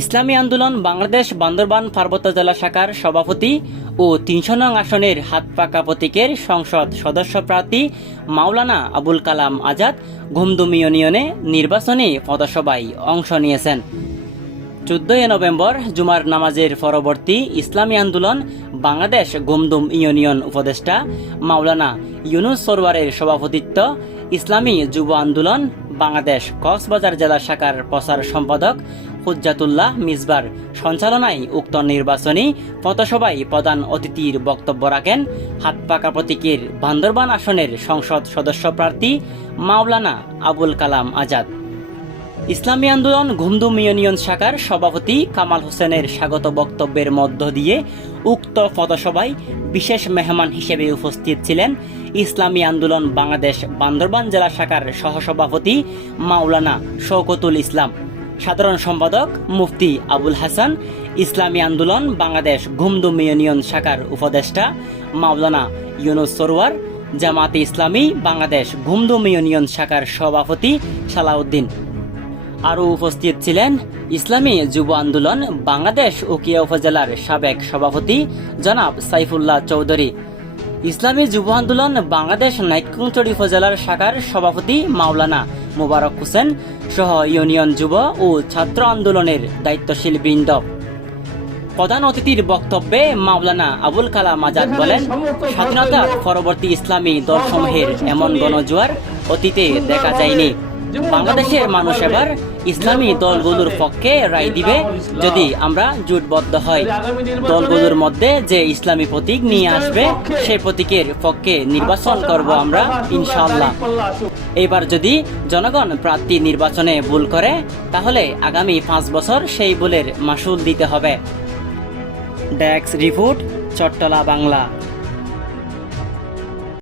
ইসলামী আন্দোলন বাংলাদেশ বান্দরবান পার্বত্য জেলা শাখার সভাপতি ও তিনশো নং আসনের হাত পাকা প্রতীকের সংসদ সদস্য প্রার্থী মাওলানা আবুল কালাম আজাদ ঘুমদুম ইউনিয়নে নির্বাচনী পদসভায় অংশ নিয়েছেন। চোদ্দই নভেম্বর জুমার নামাজের পরবর্তী ইসলামী আন্দোলন বাংলাদেশ গুমদুম ইউনিয়ন উপদেষ্টা মাওলানা ইউনুস সরওয়ারের সভাপতিত্ব ইসলামী যুব আন্দোলন বাংলাদেশ কক্সবাজার জেলা শাখার প্রচার সম্পাদক হুজ্জাতুল্লাহ মিসবার সঞ্চালনায় উক্ত নির্বাচনী পথসভায় প্রধান অতিথির বক্তব্য রাখেন হাতপাকা প্রতীকের বান্দরবান আসনের সংসদ সদস্য প্রার্থী মাওলানা আবুল কালাম আজাদ। ইসলামী আন্দোলন ঘুমদুম ইউনিয়ন শাখার সভাপতি কামাল হোসেনের স্বাগত বক্তব্যের মধ্য দিয়ে উক্ত পথসভায় বিশেষ মেহমান হিসেবে উপস্থিত ছিলেন ইসলামী আন্দোলন বাংলাদেশ বান্দরবান জেলা শাখার সহসভাপতি মাওলানা শওকতুল ইসলাম। সাধারণ সম্পাদক মুফতি আবুল হাসান, ইসলামী আন্দোলন, বাংলাদেশ ঘুমদুম ইউনিয়ন শাখার উপদেষ্টা মাওলানা ইউনুস সরোয়ার জামাতে ইসলামী, বাংলাদেশ ঘুমদুম ইউনিয়ন শাখার সভাপতি সালাউদ্দিন। আরও উপস্থিত ছিলেন ইসলামী যুব আন্দোলন, বাংলাদেশ উকিয়া উপজেলার সাবেক সভাপতি জনাব সাইফুল্লাহ চৌধুরী। ইসলামী যুব আন্দোলন, বাংলাদেশ নাইকুংচড়ি উপজেলার শাখার সভাপতি মাওলানা মোবারক হোসেন সহ ইউনিয়ন যুব ও ছাত্র আন্দোলনের দায়িত্বশীল বৃন্দ। প্রধান অতিথির বক্তব্যে মাওলানা আবুল কালাম আজাদ বলেন স্বাধীনতা পরবর্তী ইসলামী দলসমূহের এমন গণজোয়ার অতীতে দেখা যায়নি। বাংলাদেশের মানুষ এবার ইসলামী দলগুলোর পক্ষে রায় দিবে যদি আমরা জোটবদ্ধ হই দলগুলোর মধ্যে যে ইসলামী প্রতীক নিয়ে আসবে সেই প্রতীকের পক্ষে নির্বাচন করব আমরা ইনশাল্লাহ এবার যদি জনগণ প্রার্থী নির্বাচনে ভুল করে, তাহলে আগামী পাঁচ বছর সেই ভুলের মাসুল দিতে হবে। ডেক্স রিপোর্ট, চট্টলা বাংলা।